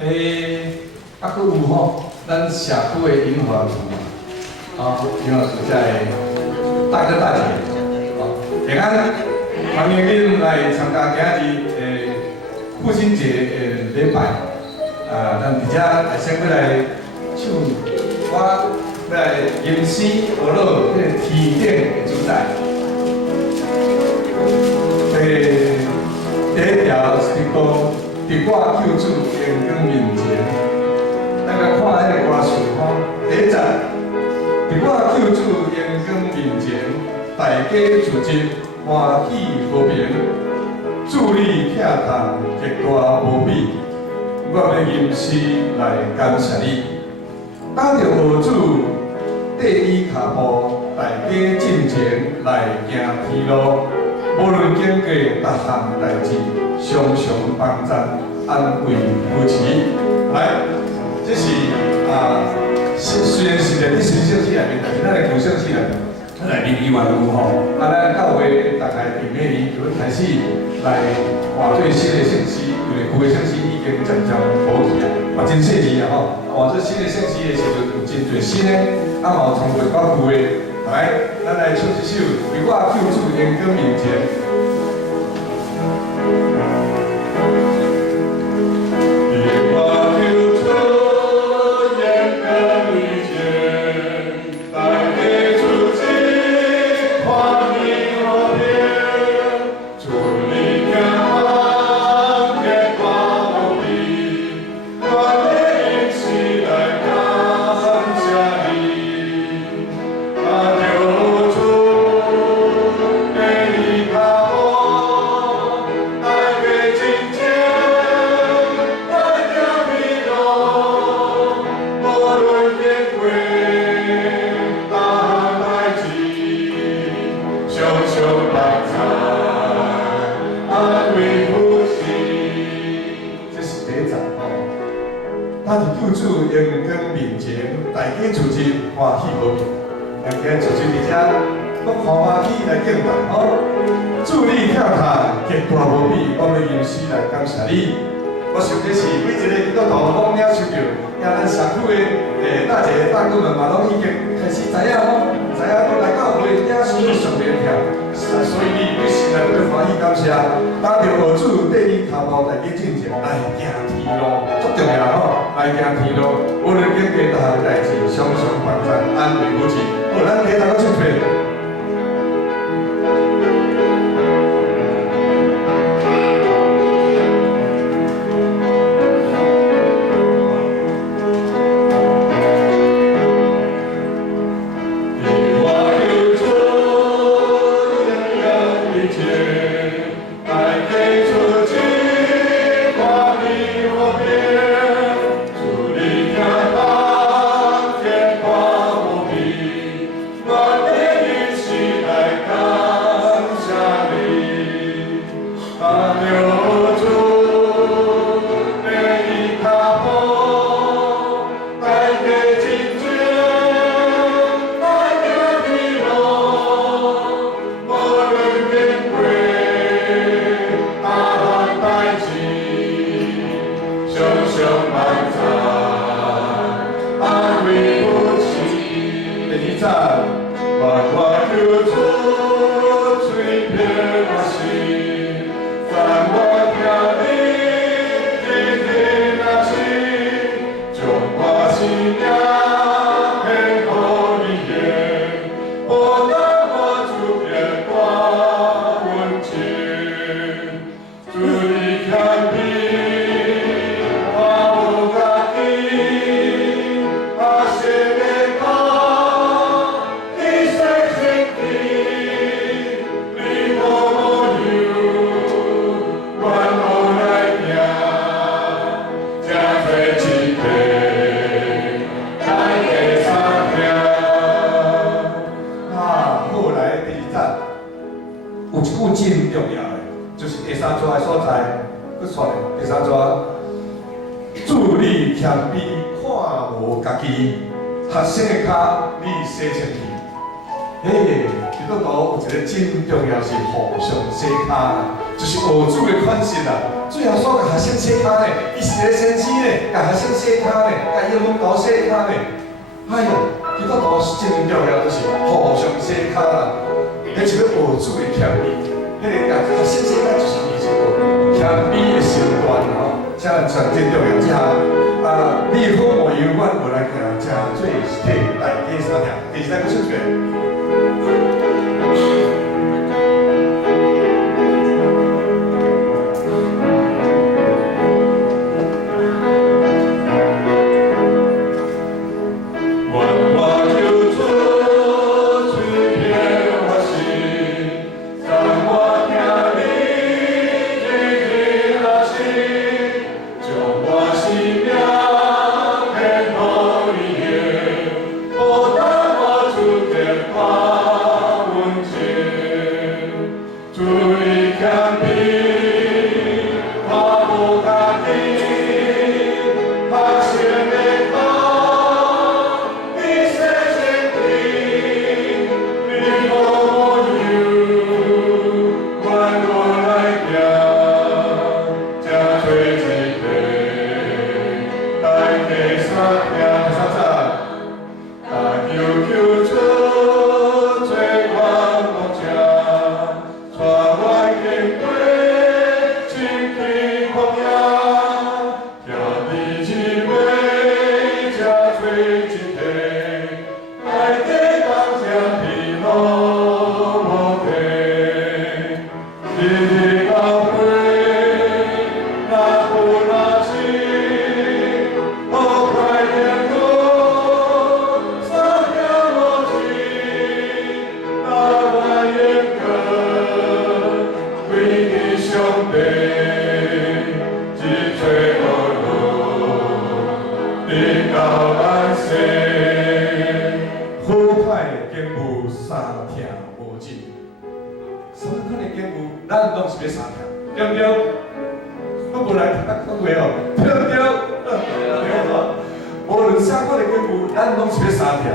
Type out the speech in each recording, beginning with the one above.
啊，佫有吼，咱社区的银华处银华处遮个大哥大姐，平安，欢迎恁来参加今日父亲节的礼拜。咱伫遮先要来唱，我要来吟诗学乐，迄个天顶的主宰。第一条是讲，伫我救主阳光面前，咱来看迄个歌词吼。第一节，伫我救主阳光面前，大家自集，欢喜和平，助力疼痛，极大无比。我要吟诗来感谢你，打着学主缀伊脚步，大家进前来行天路。无论经过各项代志，常常帮赞安慰扶持。来，这是虽然是在你神圣史内面，但是咱的旧圣史内面，咱来明义万有吼。咱教会大概平每年就要开始来换做新的圣诗，因为旧的圣诗已经渐渐无去啊，真细腻啊吼。换做新的圣诗的时阵，有真侪新的，嘛有创作较旧的。来，咱来唱一首《伫我救主阳光面前》。他伫救主阳光面前，大家自集，欢喜和平。大家自集伫遮，都欢喜来敬拜哦。祝你跳踏，极大无比，我要吟诗来感谢你。我想这是每一个基督徒拢了受着，也咱社区的大姐大哥们嘛，拢已经开始知影吼，知影讲来教会领受上联票，所以你对神来要欢喜感谢。打着学主缀你脚步，大家进前来行天路，足重要吼。来行天路，无论经过大项代志，常常帮赞安慰扶持。好，咱下头个唱片。真重要的，就是第三座的所在，佫说咧，第三座，助力谦卑，看无家己，学生的脚你洗清气。基督徒有一个真重要是互相洗脚，就是学主的款式啦。最后所甲学生洗骹呢，伊是个先生呢，甲学生洗骹呢，甲英文刀洗骹呢。哎呀，基督徒真重要就是互相洗骹啦。迄是要学主的谦卑，迄个甲学生洗骹就是伊一个谦卑的身段吼。请咱全真重要这项你好我有关我来讲，真最是替大家三条，第三个出去。咱拢是要相听，对不对？我无来讲话哦，对不对？无论啥款的经句，咱拢是要相听，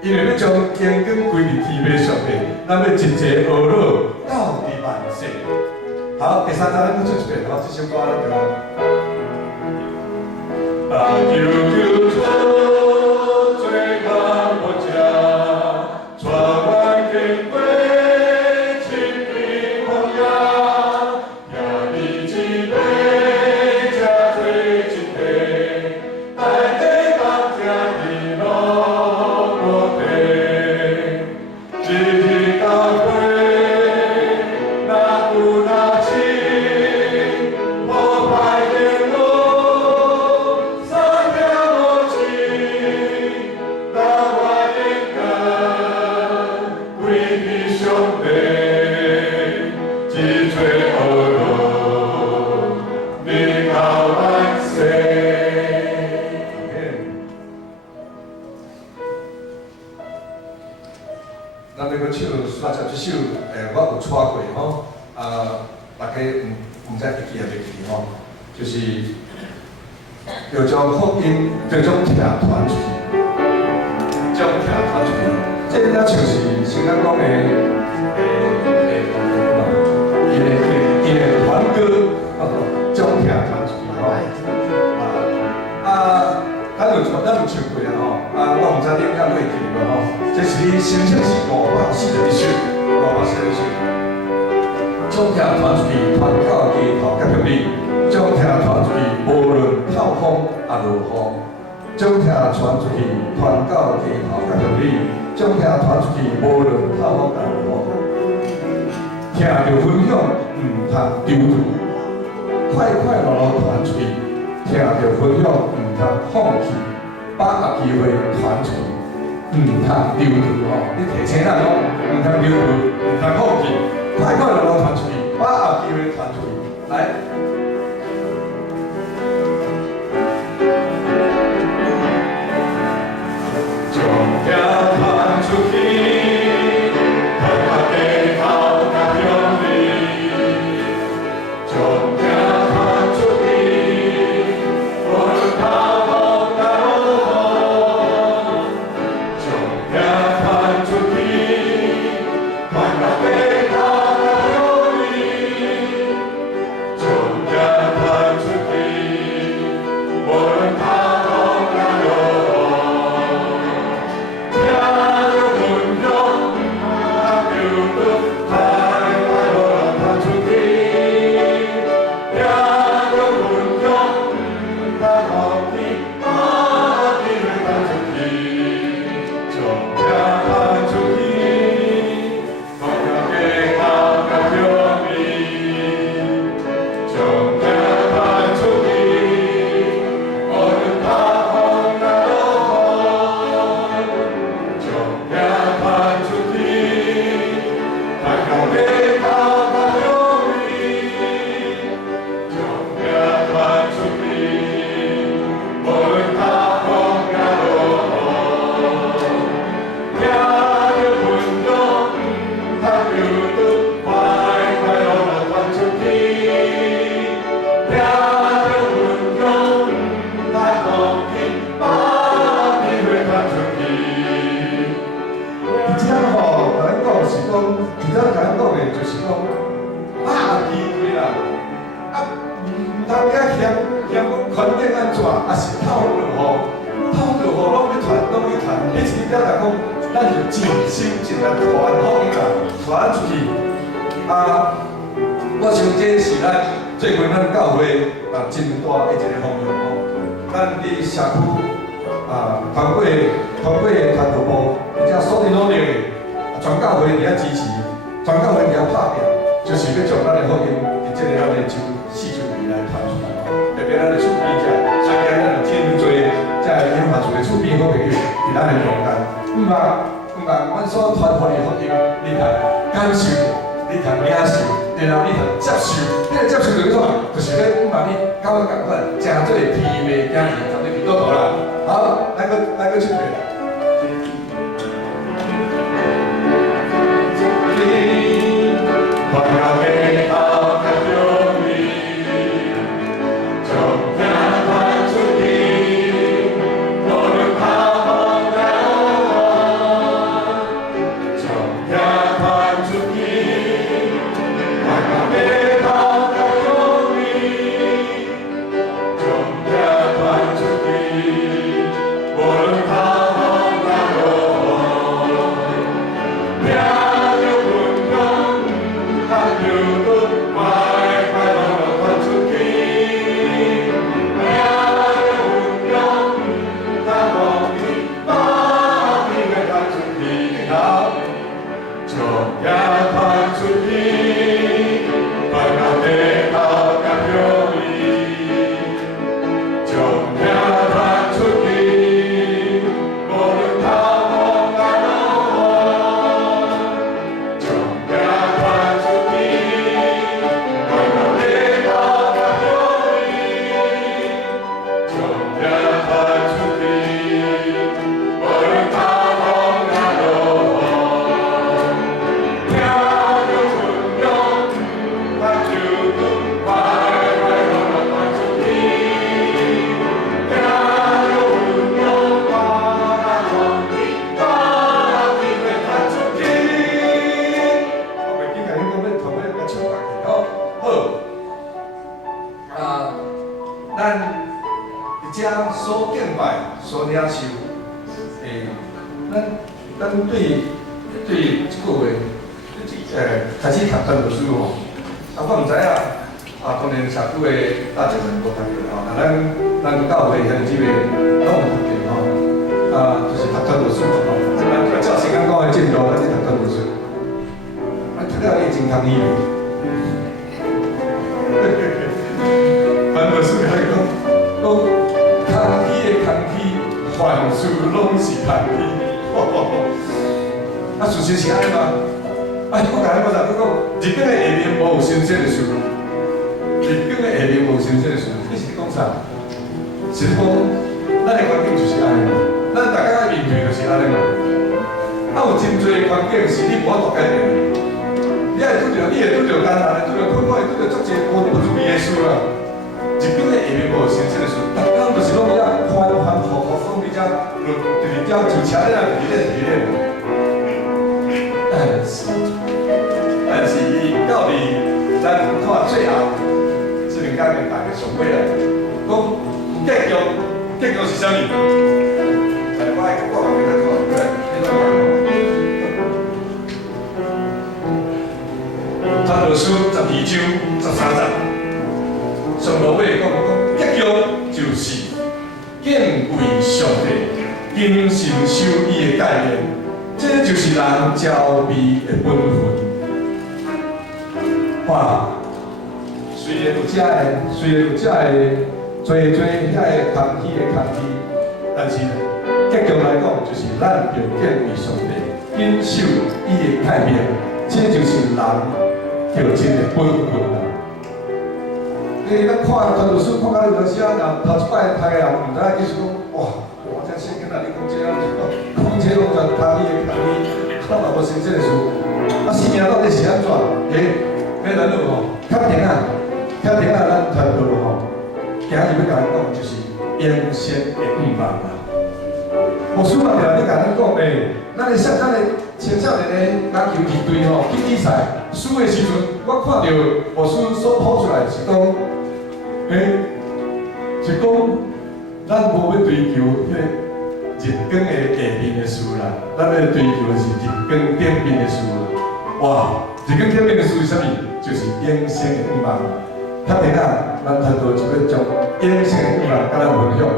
因为要将经卷归入天马上面，咱要真济学老到伫万世。好，第三章咱唱一遍，好，这首歌咱就。求主最高国家，传万经归。咱要搁唱刷唱这首，我有带过吼，大家唔知会记也袂记吼，就是要将福音这种听传出去，将听传出去。这咱像是先讲讲伊的团歌，将听传出去吼。咱有唱过啊吼，我唔知你敢会记无吼。这是你申请是541首，541首。将听传出去，传到街头甲乡里；将听传出去，无论透风啊落雨；将听传出去，传到街头甲乡里；将听传出去，无论透风啊落雨。听着分享，唔通丢弃，快快乐乐传出去；听着分享，唔通放弃，把握机会传出去。唔通丢弃吼，你提醒咱讲，唔通丢弃，唔通放弃，快快乐乐传出去，把握机会传出去，来。将听传出去，传到地头甲乡里，将听传出去，无论透风甲落雨。听传出去，传到地头甲乡里，嫌讲环境安怎，也是透落雨，拢要传，彼此表达讲，咱就尽心尽力传好起来，传出去。我想这是咱最近咱教会真大的一个方向吼。咱伫社区团队的团队部，而且所有努力的全教会伫遐支持，全教会伫遐拍拼，就是要将咱的福音伫这个咱的四周围来传出去。特别咱的厝边遮，虽然咱有真多遮研发出的厝边好朋友伫咱的中间，毋茫阮所传播的福音，你通感受，你通领受，然后你通接受。你接受就是啥？就是咧毋茫你感觉真做甜的囝儿，绝对是多多啦。好，来个唱歌。开始读传道书吼，我毋知影，当然社区的大姐们无读着吼，咱教会乡姊妹拢有读着吼，就是读传道书吼，照时间讲的进度，咱去读传道书，读了已经通伊了。传道书还讲空气的空气，凡事拢是空气，事实是安尼吗？我甲你讲啥？我讲日本的下面无有新鲜的树，日本的下面无有新鲜的树，你是讲啥？是讲咱的环境就是安尼嘛，咱大家面对就是安尼嘛。有真侪环境是你无法度改变的，你会拄着艰难的，拄着困难的，拄着足侪不如意的事啦。日本的下面无有新鲜的树，逐工就是拢遐翻复讲你遮，就是遮就车咧啊，伫咧。但是伊到底咱看最后这两家人大家上尾来，讲结局是啥物？我来给咱看，传道书12章13节，上落尾讲结局就是敬畏上帝，谨慎守伊的诫命，这就是人招美的本分。哇！虽然有遮个做遐个空气，但是结局来讲，就是咱着敬畏上帝，谨守伊的诫命，这就是人着真的本分啦。咱看传道书看到有时啊，头一摆读的人毋知意思讲，哇！我这圣经啊，你讲这样，讲这拢全空气，咱嘛无新鲜的事。生命到底是安怎？咱就吼，较平啊，咱传道吼，今日要甲咱讲就是言先的预防啦。牧师嘛，常常甲咱讲咱的青少年的篮球球队吼去比赛输的时阵，我看到牧师所抛出来是讲，就讲咱无要追求迄个日光的下面的事啦，咱要追求的是日光顶面的事。哇，日光顶面的事是啥物？就是永生的愿望。较平啊，咱团队就要将永生的愿望甲咱分享。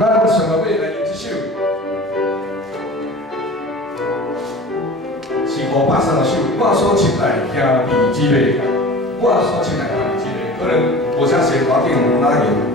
咱上个尾来用这首，是530首。我所亲爱兄弟姊妹，我所亲爱兄弟姊妹，可能无啥写歌顶有哪样。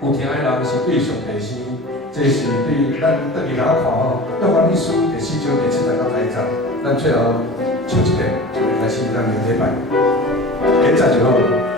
有听的人是对上帝生，这是对咱倒去哪看吼？约翰一书第4章第7节到8节，咱最后唱一遍，就开始咱明礼拜，下节就好。